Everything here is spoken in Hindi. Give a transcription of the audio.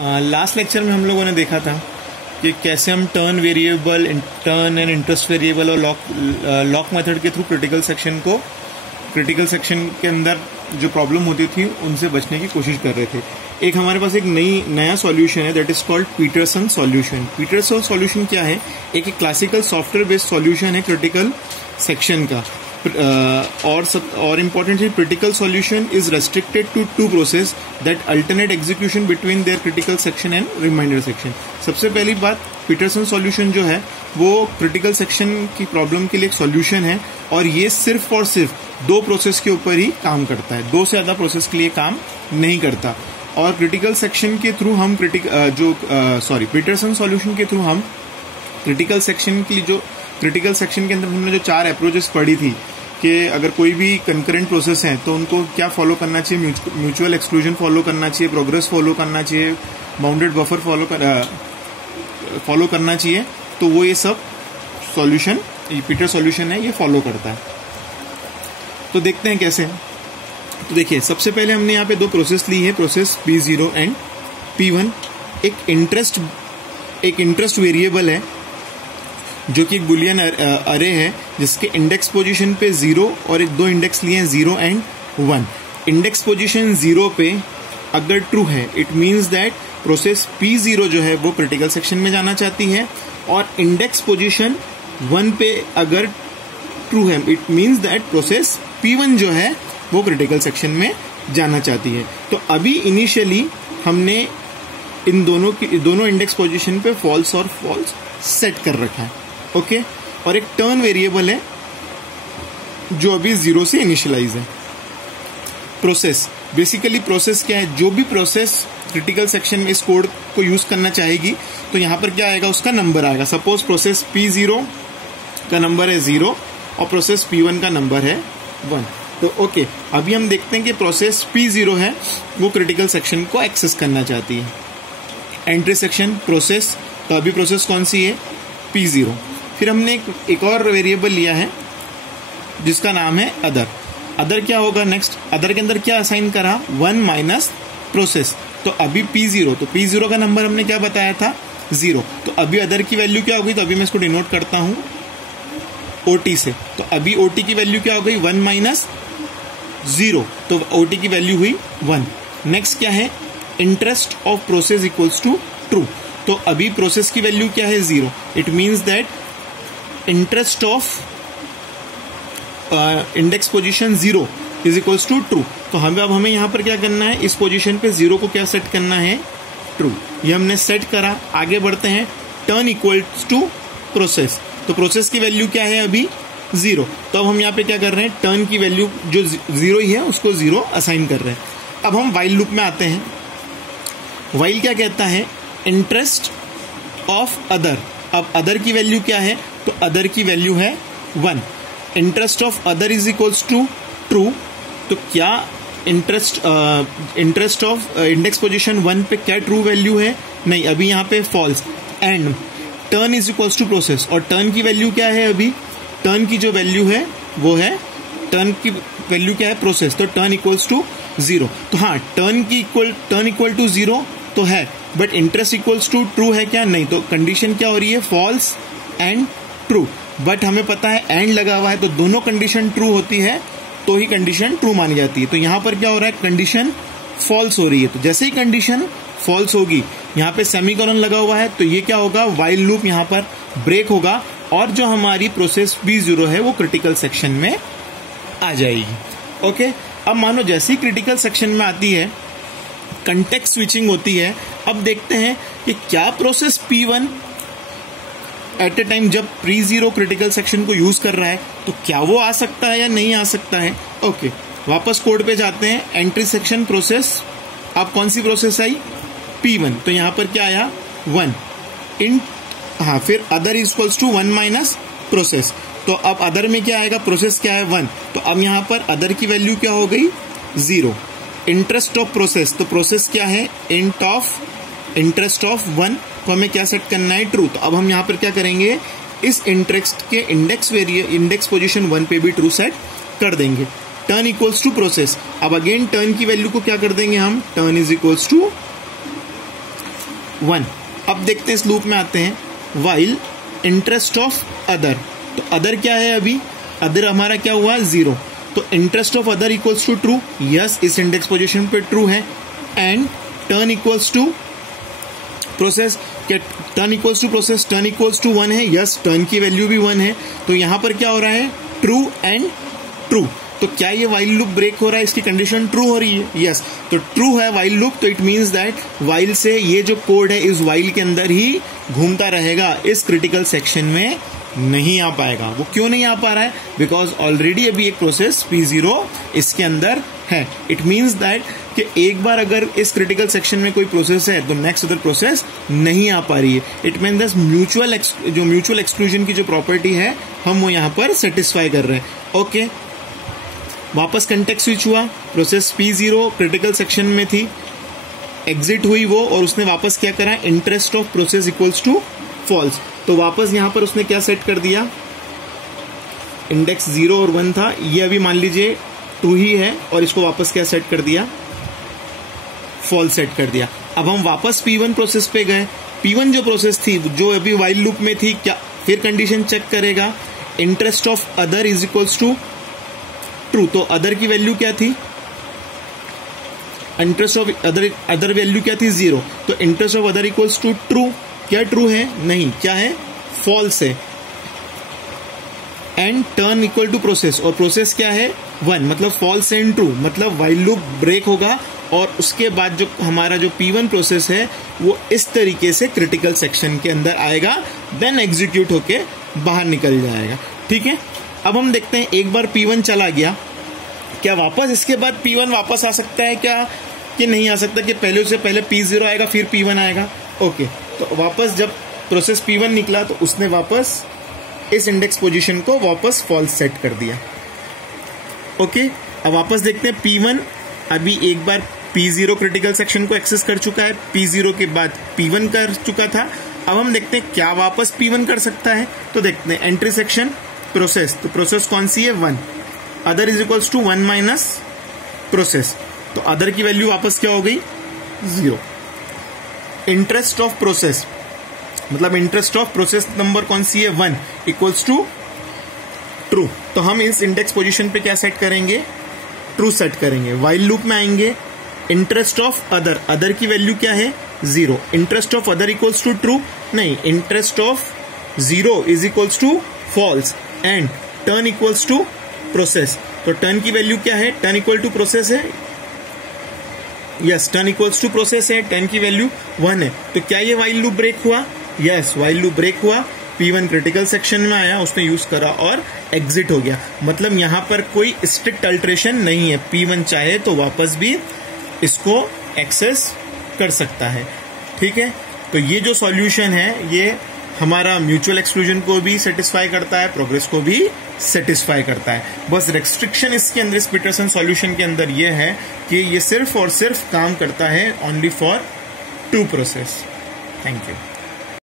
लास्ट लेक्चर में हम लोगों ने देखा था कि कैसे हम turn variable, turn and interest variable और लॉक मेथड के थ्रू क्रिटिकल सेक्शन के अंदर जो प्रॉब्लम होती थी उनसे बचने की कोशिश कर रहे थे। एक हमारे पास एक नया सॉल्यूशन है that is called Peterson solution. Peterson solution क्या है? एक क्लासिकल सॉफ्टवेयर बेस्ड सॉल्यूशन है क्रिटिकल सेक्शन का। और importantly critical solution is restricted to two process that alternate execution between their critical section and remainder section. सबसे पहली बात, पीटरसन सॉल्यूशन जो है वो क्रिटिकल सेक्शन की प्रॉब्लम के लिए एक सॉल्यूशन है और ये सिर्फ और सिर्फ दो प्रोसेस के ऊपर ही काम करता है, दो से ज्यादा प्रोसेस के लिए काम नहीं करता। और क्रिटिकल सेक्शन के थ्रू हम पीटरसन सॉल्यूशन के थ्रू हम क्रिटिकल सेक्शन के अंदर हमने जो 4 अप्रोचेस पढ़ी थी कि अगर कोई भी कंकरेंट प्रोसेस है तो उनको क्या फॉलो करना चाहिए, म्यूचुअल एक्सक्लूजन फॉलो करना चाहिए, प्रोग्रेस फॉलो करना चाहिए, बाउंडेड बफर फॉलो करना चाहिए। तो वो ये सब सॉल्यूशन, पीटर सॉल्यूशन है, ये फॉलो करता है। तो देखते हैं कैसे। तो देखिए, सबसे पहले हमने यहाँ पे 2 प्रोसेस ली है, प्रोसेस P0 एंड P1। एक इंटरेस्ट वेरिएबल है जो कि एक बुलियन अरे है जिसके इंडेक्स पोजीशन पे 0 और 2 इंडेक्स लिए हैं 0 एंड 1। इंडेक्स पोजीशन 0 पे अगर ट्रू है it means that process P0 जो है वो क्रिटिकल सेक्शन में जाना चाहती है, और इंडेक्स पोजीशन 1 पे अगर ट्रू है it means that process P1 जो है वो क्रिटिकल सेक्शन में जाना चाहती है। तो अभी इनिशियली हमने इन दोनों इंडेक्स पोजीशन पे फॉल्स और फॉल्स सेट कर रखा है, ओके। और एक टर्न वेरिएबल है जो अभी 0 से इनिशियलाइज है। प्रोसेस, बेसिकली प्रोसेस क्या है? जो भी प्रोसेस क्रिटिकल सेक्शन में इस कोड को यूज करना चाहेगी तो यहां पर क्या आएगा, उसका नंबर आएगा। सपोज प्रोसेस P0 का नंबर है 0 और प्रोसेस P1 का नंबर है 1। तो ओके, अभी हम देखते हैं कि प्रोसेस P0 है वो क्रिटिकल सेक्शन को एक्सेस करना चाहती है। एंट्री सेक्शन प्रोसेस, तो अभी प्रोसेस कौन सी है? P0। फिर हमने एक और वेरिएबल लिया है जिसका नाम है अदर। अदर क्या होगा नेक्स्ट? अदर के अंदर क्या असाइन करा? 1 माइनस प्रोसेस। तो अभी P0, तो P0 का नंबर हमने क्या बताया था? 0। तो अभी अदर की वैल्यू क्या हो गई? तो अभी मैं इसको डिनोट करता हूं OT से। तो अभी OT की वैल्यू क्या हो गई? 1 माइनस 0। तो OT की वैल्यू हुई 1। नेक्स्ट क्या है? Interest of process equals to true. तो अभी प्रोसेस की वैल्यू क्या है? 0। It means that interest of index position 0 is equals to true. तो हमें यहां पर क्या करना है? इस पोजीशन पे 0 को क्या सेट करना है? ट्रू। ये हमने सेट करा। आगे बढ़ते हैं। Turn equals to process. तो प्रोसेस की वैल्यू क्या है अभी? 0। तो अब हम यहाँ पे क्या कर रहे हैं? टर्न की वैल्यू जो 0 ही है उसको 0 असाइन कर रहे हैं। अब हम वाइल लूप में आते हैं। वाइल क्या कहता है? Interest of other. अब अदर की वैल्यू क्या है? तो अदर की वैल्यू है 1। Interest of other is equals to true. तो क्या इंटरेस्ट ऑफ इंडेक्स पोजीशन 1 पे क्या ट्रू वैल्यू है? नहीं, अभी यहाँ पे false. And turn is equals to process, और टर्न की वैल्यू क्या है? अभी टर्न की जो वैल्यू है वो है, टर्न की वैल्यू क्या है? प्रोसेस। तो टर्न इक्वल्स टू 0। तो हाँ, टर्न इक्वल टू 0 तो है, but interest equals to true है क्या? नहीं। तो कंडीशन क्या हो रही है? False and true. बट हमें पता है एंड लगा हुआ है तो दोनों कंडीशन ट्रू होती है तो ही कंडीशन ट्रू मानी जाती है। तो यहां पर क्या हो रहा है? कंडीशन फॉल्स हो रही है। तो जैसे ही कंडीशन फॉल्स होगी, यहाँ पे सेमीकोलन लगा हुआ है, तो ये क्या होगा? वाइल लूप यहाँ पर ब्रेक होगा और जो हमारी प्रोसेस P0 है वो क्रिटिकल सेक्शन में आ जाएगी, ओके। अब मानो जैसे ही क्रिटिकल सेक्शन में आती है, कंटेक्स्ट स्विचिंग होती है। अब देखते हैं कि क्या प्रोसेस P1 एट ए टाइम जब P0 क्रिटिकल सेक्शन को यूज कर रहा है तो क्या वो आ सकता है या नहीं आ सकता है? ओके, वापस कोड पे जाते हैं। एंट्री सेक्शन प्रोसेस, अब कौन सी प्रोसेस आई? P1। तो यहां पर क्या आया? 1 इन, हाँ, फिर other equals to 1 minus process. तो अब अदर में क्या आएगा? प्रोसेस क्या है? 1। तो अब यहां पर अदर की वैल्यू क्या हो गई? 0। इंटरेस्ट ऑफ प्रोसेस, तो प्रोसेस क्या है? इंटरेस्ट ऑफ 1 को हमें क्या सेट करना है? ट्रू। तो अब हम यहां पर क्या करेंगे? इस इंटरेस्ट के इंडेक्स पोजीशन 1 पे भी ट्रू सेट कर देंगे। Turn equals to process. अब अगेन टर्न की वैल्यू को क्या कर देंगे हम? Turn is equals to 1। अब देखते हैं इस लूप में आते हैं, वाइल इंटरेस्ट ऑफ अदर, तो अदर क्या है, अभी अदर हमारा क्या हुआ 0, तो interest of other equals to true, yes इस इंडेक्स पोजीशन पे ट्रू है, and turn equals to process, क्या turn equals to process, turn equals to 1 है, यस टर्न की वैल्यू भी 1 है, तो यहां पर क्या हो रहा है ट्रू एंड ट्रू, तो क्या ये वाइल लूप ब्रेक हो रहा है, इसकी कंडीशन ट्रू हो रही है, यस तो ट्रू है वाइल लूप, तो इट मींस दैट वाइल से ये जो कोड है इस वाइल के अंदर ही घूमता रहेगा, इस क्रिटिकल सेक्शन में नहीं आ पाएगा। वो क्यों नहीं आ पा रहा है, बिकॉज ऑलरेडी अभी एक प्रोसेस P0 इसके अंदर है। इट मींस दैट कि एक बार अगर इस क्रिटिकल सेक्शन में कोई प्रोसेस है तो नेक्स्ट अदर प्रोसेस नहीं आ पा रही है। इट मीन दस म्यूचुअल एक्सक्लूजन की जो प्रॉपर्टी है हम वो यहाँ पर सेटिस्फाई कर रहे हैं। ओके, वापस कंटेक्स्ट स्विच हुआ, प्रोसेस P0 क्रिटिकल सेक्शन में थी, एग्जिट हुई वो, और उसने वापस क्या करा, interest of process equals to false, तो वापस यहां पर उसने क्या सेट कर दिया, इंडेक्स 0 और 1 था, ये अभी मान लीजिए 2 ही है, और इसको वापस क्या सेट कर दिया, फॉल्स सेट कर दिया। अब हम वापस P1 प्रोसेस पे गए, P1 जो प्रोसेस थी जो अभी वाइल लूप में थी, क्या फिर कंडीशन चेक करेगा, interest of other is equals to true, तो अदर की वैल्यू क्या थी, इंटरेस्ट ऑफ अदर वैल्यू क्या थी 0, तो interest of other equals to true, क्या ट्रू है, नहीं क्या है, फॉल्स है, and turn equal to process, और प्रोसेस क्या है 1, मतलब फॉल्स एंड ट्रू, मतलब वाइल लूप ब्रेक होगा, और उसके बाद जो हमारा जो P1 प्रोसेस है वो इस तरीके से क्रिटिकल सेक्शन के अंदर आएगा, देन एग्जीक्यूट होके बाहर निकल जाएगा। ठीक है, अब हम देखते हैं एक बार P1 चला गया, क्या वापस इसके बाद P1 वापस आ सकता है क्या, कि नहीं आ सकता, कि पहले से पहले P0 आएगा फिर P1 आएगा। ओके, तो वापस जब प्रोसेस P1 निकला तो उसने वापस इस इंडेक्स पोजीशन को वापस फॉल्स सेट कर दिया। ओके, अब वापस देखते हैं P1 अभी एक बार P0 क्रिटिकल सेक्शन को एक्सेस कर चुका है, P0 के बाद P1 कर चुका था, अब हम देखते हैं क्या वापस P1 कर सकता है, तो देखते हैं एंट्री सेक्शन प्रोसेस, तो प्रोसेस कौन सी है 1, other is equals to 1 minus process, तो अदर की वैल्यू वापस क्या हो गई 0। इंटरेस्ट ऑफ प्रोसेस, मतलब इंटरेस्ट ऑफ प्रोसेस नंबर कौन सी है 1 इक्वल्स टू ट्रू, तो हम इस इंडेक्स पोजीशन पे क्या सेट करेंगे, ट्रू सेट करेंगे। वाइल लूप में आएंगे, इंटरेस्ट ऑफ अदर, अदर की वैल्यू क्या है 0, interest of other equals to true, नहीं interest of 0 is equals to false, and turn equals to process, तो टर्न की वैल्यू क्या है, टर्न इक्वल टू प्रोसेस है, yes turn equals to process है, टर्न की वैल्यू 1 है, तो क्या ये वाइल लूप ब्रेक हुआ, यस वाइल लूप ब्रेक हुआ, P1 क्रिटिकल सेक्शन में आया, उसने यूज करा और एग्जिट हो गया, मतलब यहां पर कोई स्ट्रिक्ट अल्टरेशन नहीं है, P1 चाहे तो वापस भी इसको एक्सेस कर सकता है। ठीक है, तो ये जो सॉल्यूशन है ये हमारा म्यूचुअल एक्सक्लूजन को भी सेटिस्फाई करता है, प्रोग्रेस को भी सेटिस्फाई करता है। बस रेस्ट्रिक्शन इसके अंदर, इस पीटरसन सॉल्यूशन के अंदर ये है कि ये सिर्फ और सिर्फ काम करता है only for 2 process. Thank you.